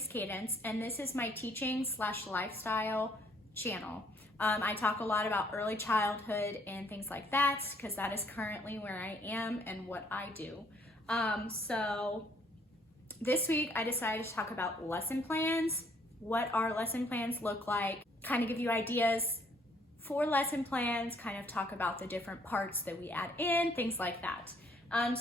Kind.of.cadence, and this is my teaching / lifestyle channel. I talk a lot about early childhood and things like that because that is currently where I am and what I do. So this week I decided to talk about lesson plans, what our lesson plans look like, kind of give you ideas for lesson plans, kind of talk about the different parts that we add in, things like that.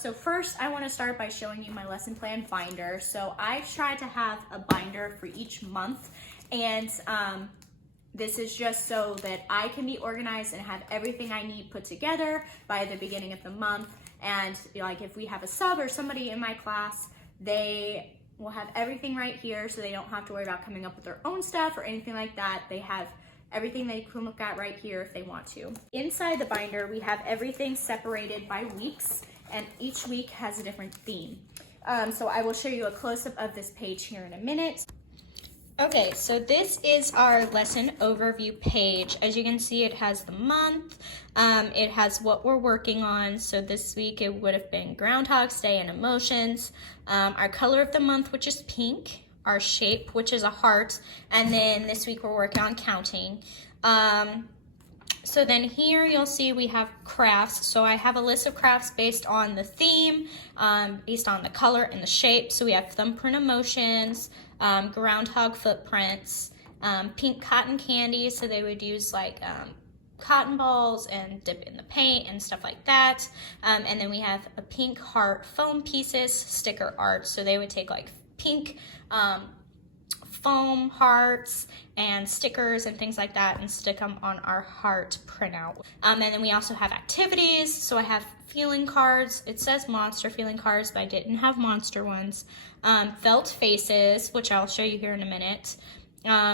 So first I want to start by showing you my lesson plan binder. So I've tried to have a binder for each month, and this is just so that I can be organized and have everything I need put together by the beginning of the month. And like if we have a sub or somebody in my class, they will have everything right here, so they don't have to worry about coming up with their own stuff or anything like that. They have everything they can look at right here if they want to. Inside the binder, we have everything separated by weeks, and each week has a different theme. So I will show you a close-up of this page here in a minute. Okay, so this is our lesson overview page. As you can see, it has the month, it has what we're working on. So this week it would have been Groundhog's Day and emotions, our color of the month, which is pink, our shape, which is a heart, and then this week we're working on counting. So then here you'll see we have crafts. So I have a list of crafts based on the theme, based on the color and the shape. So we have thumbprint emotions, groundhog footprints, pink cotton candy. So they would use like cotton balls and dip in the paint and stuff like that. And then we have a pink heart foam pieces, sticker art. So they would take like pink foam hearts and stickers and things like that and stick them on our heart printout. And then we also have activities. So I have feeling cards. It says monster feeling cards, but I didn't have monster ones. Felt faces, which I'll show you here in a minute.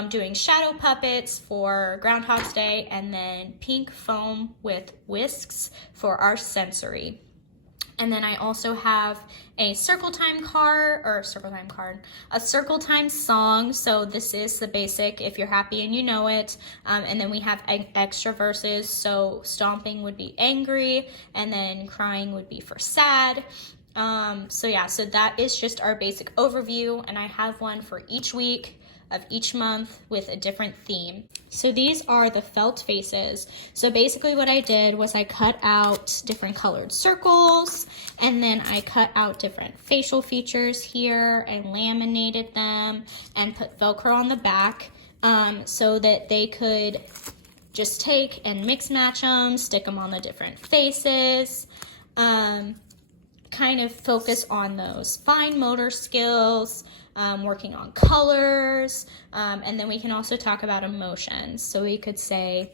Doing shadow puppets for Groundhog's Day, and then pink foam with whisks for our sensory. And then I also have a circle time song. So this is the basic, if you're happy and you know it. And then we have extra verses. So stomping would be angry, and then crying would be for sad. So that is just our basic overview, and I have one for each week of each month with a different theme. So these are the felt faces. So basically what I did was I cut out different colored circles, and then I cut out different facial features here and laminated them and put Velcro on the back, so that they could just take and mix match them, stick them on the different faces, kind of focus on those fine motor skills, working on colors, and then we can also talk about emotions. So we could say,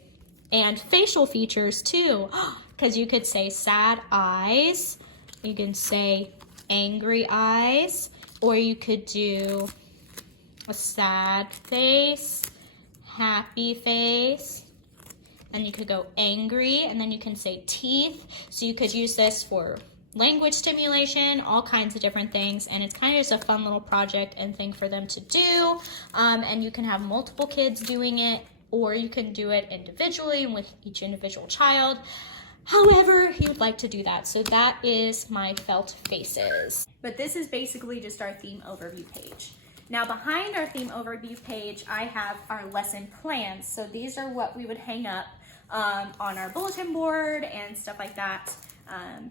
and facial features too, because you could say sad eyes, you can say angry eyes, or you could do a sad face, happy face, and you could go angry, and then you can say teeth. So you could use this for language stimulation, all kinds of different things, and it's kind of just a fun little project and thing for them to do. And you can have multiple kids doing it, or you can do it individually with each individual child, however you'd like to do that. So that is my felt faces. But this is basically just our theme overview page. Now behind our theme overview page, I have our lesson plans. So these are what we would hang up on our bulletin board and stuff like that.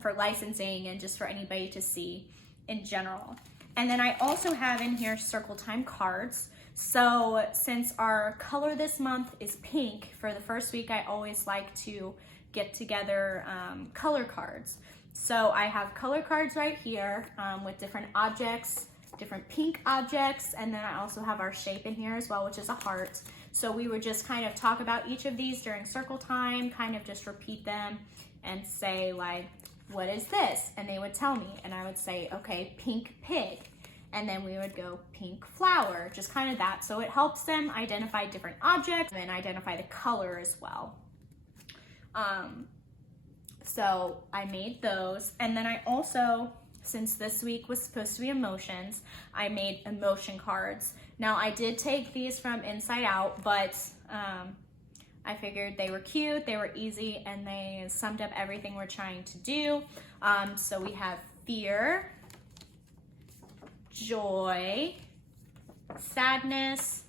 For licensing and just for anybody to see in general. And then I also have in here circle time cards. So since our color this month is pink, for the first week I always like to get together color cards. So I have color cards right here with different objects, different pink objects, and then I also have our shape in here as well, which is a heart. So we would just kind of talk about each of these during circle time, kind of just repeat them and say like, what is this? And they would tell me, and I would say, okay, pink pig. And then we would go pink flower, just kind of that. So it helps them identify different objects and identify the color as well. So I made those. And then I also, since this week was supposed to be emotions, I made emotion cards. Now I did take these from Inside Out, but I figured they were cute, they were easy, and they summed up everything we're trying to do. So we have fear, joy, sadness,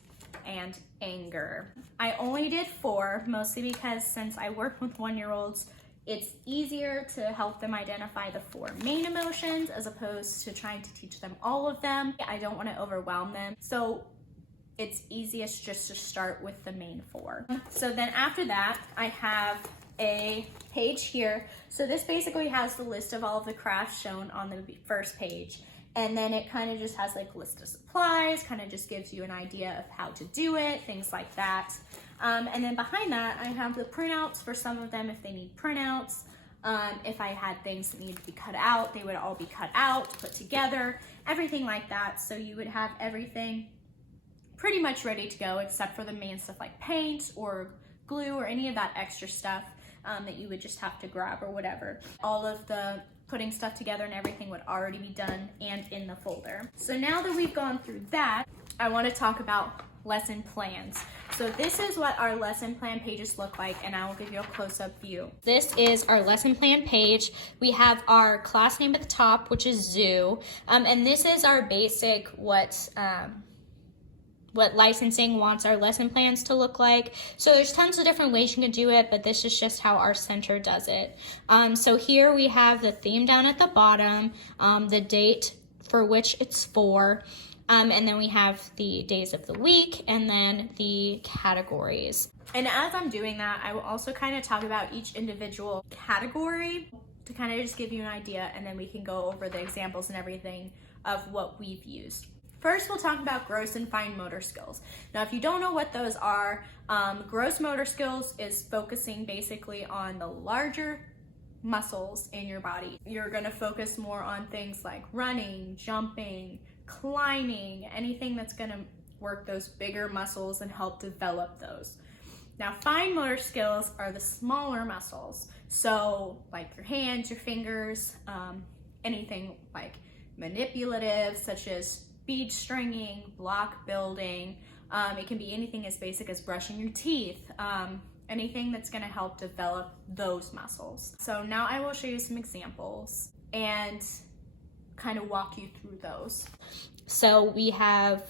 and anger. I only did 4, mostly because since I work with 1-year-olds, it's easier to help them identify the 4 main emotions as opposed to trying to teach them all of them. I don't want to overwhelm them, so it's easiest just to start with the main 4. So then after that, I have a page here. So this basically has the list of all of the crafts shown on the first page. And then it kind of just has like a list of supplies, kind of just gives you an idea of how to do it, things like that. And then behind that, I have the printouts for some of them if they need printouts. If I had things that needed to be cut out, they would all be cut out, put together, everything like that. So you would have everything pretty much ready to go except for the main stuff like paint or glue or any of that extra stuff that you would just have to grab or whatever. All of the putting stuff together and everything would already be done and in the folder. So now that we've gone through that, I want to talk about lesson plans. So this is what our lesson plan pages look like, and I will give you a close-up view. This is our lesson plan page. We have our class name at the top, which is Zoo, and this is our basic what licensing wants our lesson plans to look like. So there's tons of different ways you can do it, but this is just how our center does it. So here we have the theme down at the bottom, the date for which it's for, and then we have the days of the week, and then the categories. And as I'm doing that, I will also kind of talk about each individual category to kind of just give you an idea, and then we can go over the examples and everything of what we've used. First, we'll talk about gross and fine motor skills. Now, if you don't know what those are, gross motor skills is focusing basically on the larger muscles in your body. You're gonna focus more on things like running, jumping, climbing, anything that's gonna work those bigger muscles and help develop those. Now, fine motor skills are the smaller muscles. So like your hands, your fingers, anything like manipulative, such as bead stringing, block building. It can be anything as basic as brushing your teeth, anything that's gonna help develop those muscles. So now I will show you some examples and kind of walk you through those. So we have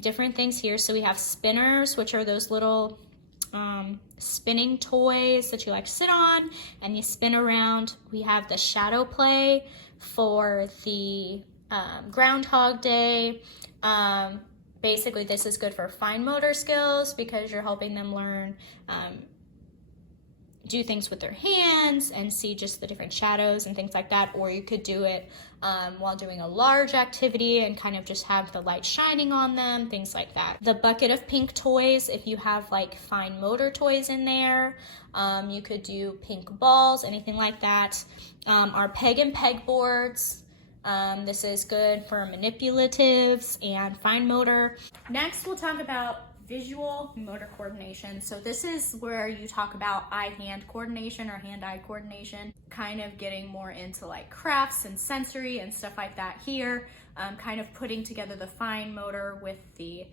different things here. So we have spinners, which are those little spinning toys that you like to sit on and you spin around. We have the shadow play for the Groundhog Day. Basically, this is good for fine motor skills because you're helping them learn do things with their hands and see just the different shadows and things like that. Or you could do it while doing a large activity and kind of just have the light shining on them, things like that. The bucket of pink toys, if you have like fine motor toys in there, you could do pink balls, anything like that. Our peg and peg boards. This is good for manipulatives and fine motor. Next, we'll talk about visual motor coordination. So this is where you talk about eye-hand coordination or hand-eye coordination, kind of getting more into like crafts and sensory and stuff like that here, kind of putting together the fine motor with the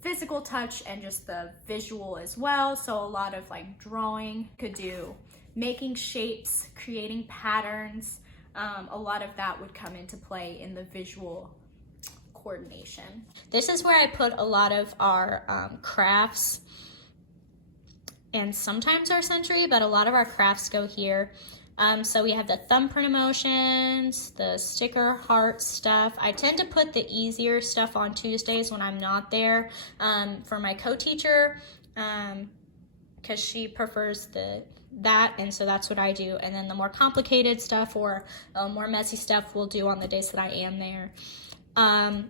physical touch and just the visual as well. So a lot of like drawing, could do making shapes, creating patterns. A lot of that would come into play in the visual coordination. This is where I put a lot of our crafts and sometimes our sensory, but a lot of our crafts go here. So we have the thumbprint emotions, the sticker heart stuff. I tend to put the easier stuff on Tuesdays when I'm not there for my co-teacher because she prefers that, and so that's what I do. And then the more complicated stuff or more messy stuff we'll do on the days that I am there.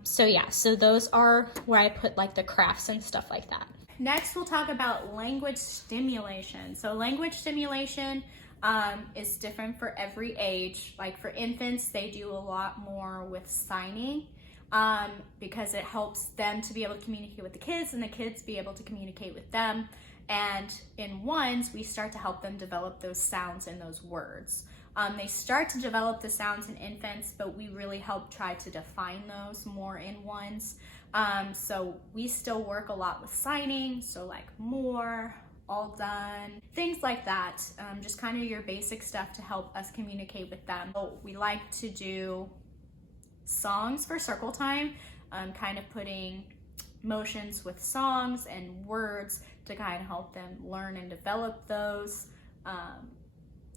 So yeah, so those are where I put like the crafts and stuff like that. Next, we'll talk about language stimulation. So language stimulation is different for every age. Like for infants, they do a lot more with signing because it helps them to be able to communicate with the kids and the kids be able to communicate with them. And in ones, we start to help them develop those sounds and those words. They start to develop the sounds in infants, but we really help try to define those more in ones. So we still work a lot with signing, so like more, all done, things like that. Just kind of your basic stuff to help us communicate with them. So we like to do songs for circle time, kind of putting motions with songs and words to kind of help them learn and develop those,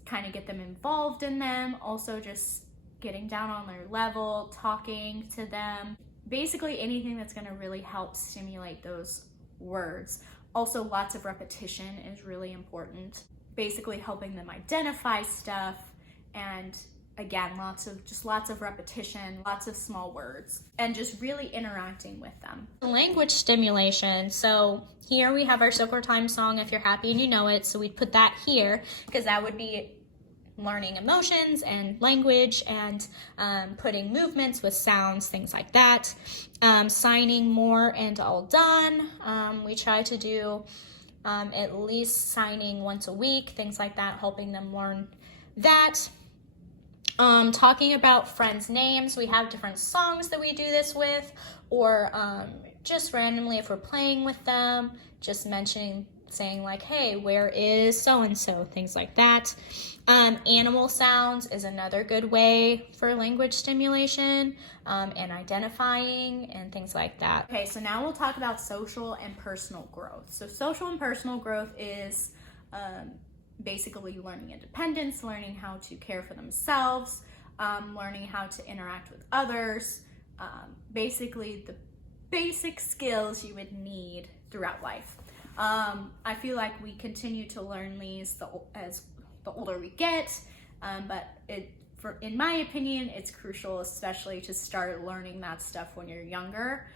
kind of get them involved in them. Also just getting down on their level, talking to them, basically anything that's going to really help stimulate those words. Also, lots of repetition is really important, basically helping them identify stuff, and again, lots of repetition, lots of small words, and just really interacting with them. Language stimulation. So here we have our Circle Time song, If You're Happy and You Know It. So we'd put that here because that would be learning emotions and language, and putting movements with sounds, things like that. Signing more and all done. We try to do at least signing once a week, things like that, helping them learn that. Talking about friends' names. We have different songs that we do this with, or just randomly if we're playing with them, just saying like, hey, where is so-and-so, things like that. Animal sounds is another good way for language stimulation, and identifying and things like that. Okay, so now we'll talk about social and personal growth. So social and personal growth is basically learning independence, learning how to care for themselves, learning how to interact with others, basically the basic skills you would need throughout life. I feel like we continue to learn these as the older we get, but in my opinion, it's crucial, especially to start learning that stuff when you're younger,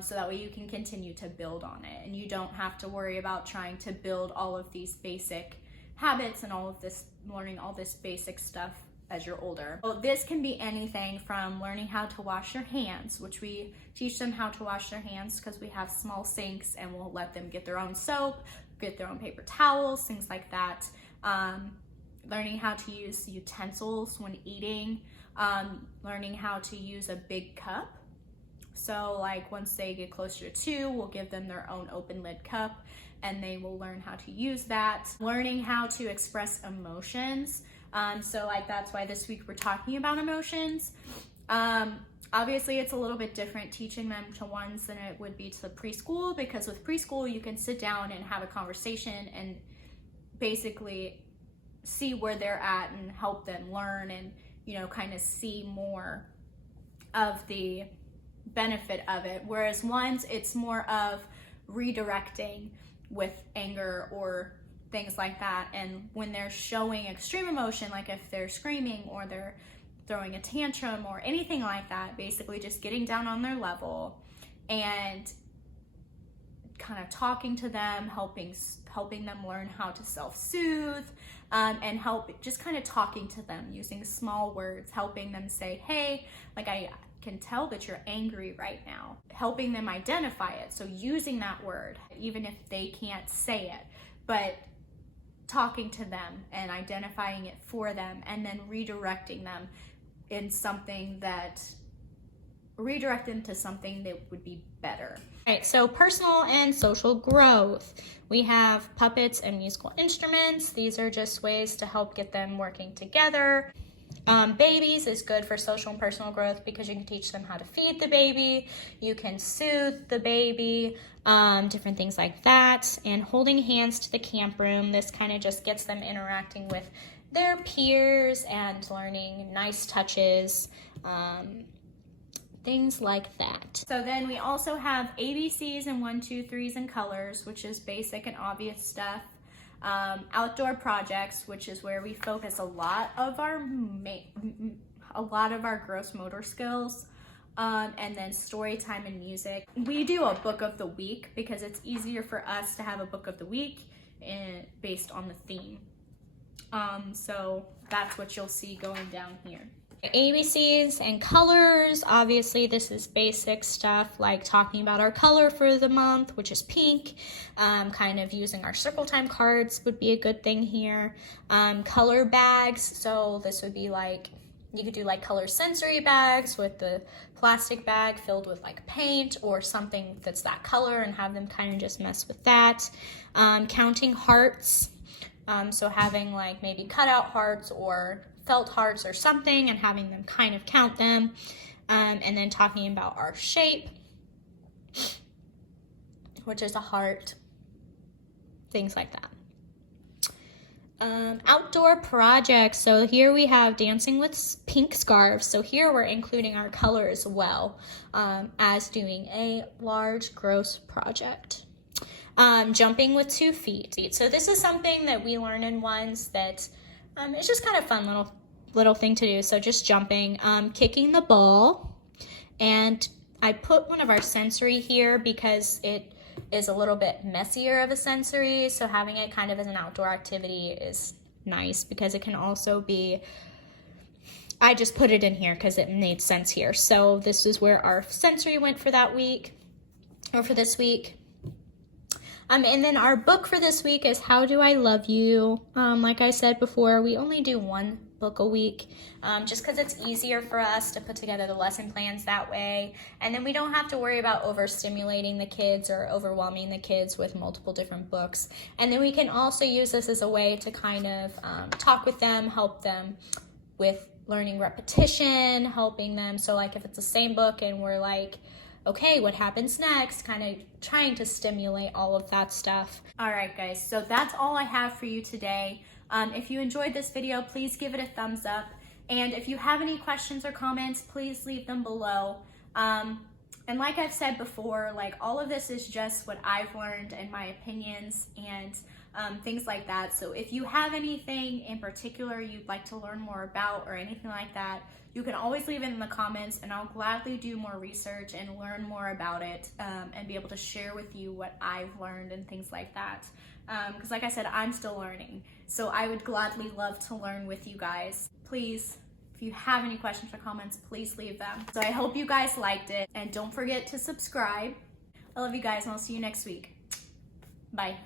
so that way you can continue to build on it, and you don't have to worry about trying to build all of these basic habits and learning all this basic stuff as you're older. So this can be anything from learning how to wash your hands, which we teach them how to wash their hands because we have small sinks, and we'll let them get their own soap, get their own paper towels, things like that. Learning how to use utensils when eating, learning how to use a big cup. So like once they get closer to 2, we'll give them their own open lid cup, and they will learn how to use that. Learning how to express emotions. So like that's why this week we're talking about emotions. Obviously it's a little bit different teaching them to ones than it would be to preschool, because with preschool you can sit down and have a conversation and basically see where they're at and help them learn, and kind of see more of the benefit of it. Whereas ones, it's more of redirecting with anger or things like that, and when they're showing extreme emotion, like if they're screaming or they're throwing a tantrum or anything like that, basically just getting down on their level and kind of talking to them, helping them learn how to self-soothe, and just kind of talking to them using small words, helping them say, hey, like I can tell that you're angry right now, helping them identify it. So using that word, even if they can't say it, but talking to them and identifying it for them, and then redirecting them to something that would be better. All right, so personal and social growth. We have puppets and musical instruments. These are just ways to help get them working together. Babies is good for social and personal growth because you can teach them how to feed the baby, you can soothe the baby, different things like that. And holding hands to the camp room, this kind of just gets them interacting with their peers and learning nice touches, things like that. So then we also have ABCs and 1, 2, 3s and colors, which is basic and obvious stuff. Outdoor projects, which is where we focus a lot of our gross motor skills, and then story time and music. We do a book of the week because it's easier for us to have a book of the week based on the theme. So that's what you'll see going down here. ABCs and colors, obviously this is basic stuff like talking about our color for the month, which is pink. Kind of using our Circle Time cards would be a good thing here. Color bags, so this would be like, you could do like color sensory bags with the plastic bag filled with like paint or something that's that color, and have them kind of just mess with that. Counting hearts, so having like maybe cutout hearts or felt hearts or something, and having them kind of count them, and then talking about our shape. which is a heart, things like that. Outdoor projects. So here we have dancing with pink scarves. So here we're including our color as well as doing a large gross project. Jumping with 2 feet. So this is something that we learn in ones that it's just kind of fun little thing to do. So just jumping, kicking the ball, and I put one of our sensory here because it is a little bit messier of a sensory, so having it kind of as an outdoor activity is nice because it can also be, I just put it in here because it made sense here. So this is where our sensory went for that week, or for this week. And then our book for this week is How Do I Love You? Like I said before, we only do 1 book a week just because it's easier for us to put together the lesson plans that way. And then we don't have to worry about overstimulating the kids or overwhelming the kids with multiple different books. And then we can also use this as a way to kind of talk with them, help them with learning repetition, helping them. So like if it's the same book and we're like, okay, what happens next? Kind of trying to stimulate all of that stuff. All right, guys, so that's all I have for you today. If you enjoyed this video, please give it a thumbs up. And if you have any questions or comments, please leave them below. And like I've said before, like all of this is just what I've learned and my opinions and things like that. So if you have anything in particular you'd like to learn more about or anything like that, you can always leave it in the comments and I'll gladly do more research and learn more about it and be able to share with you what I've learned and things like that. Because like I said, I'm still learning. So I would gladly love to learn with you guys. Please, if you have any questions or comments, please leave them. So I hope you guys liked it and don't forget to subscribe. I love you guys and I'll see you next week. Bye.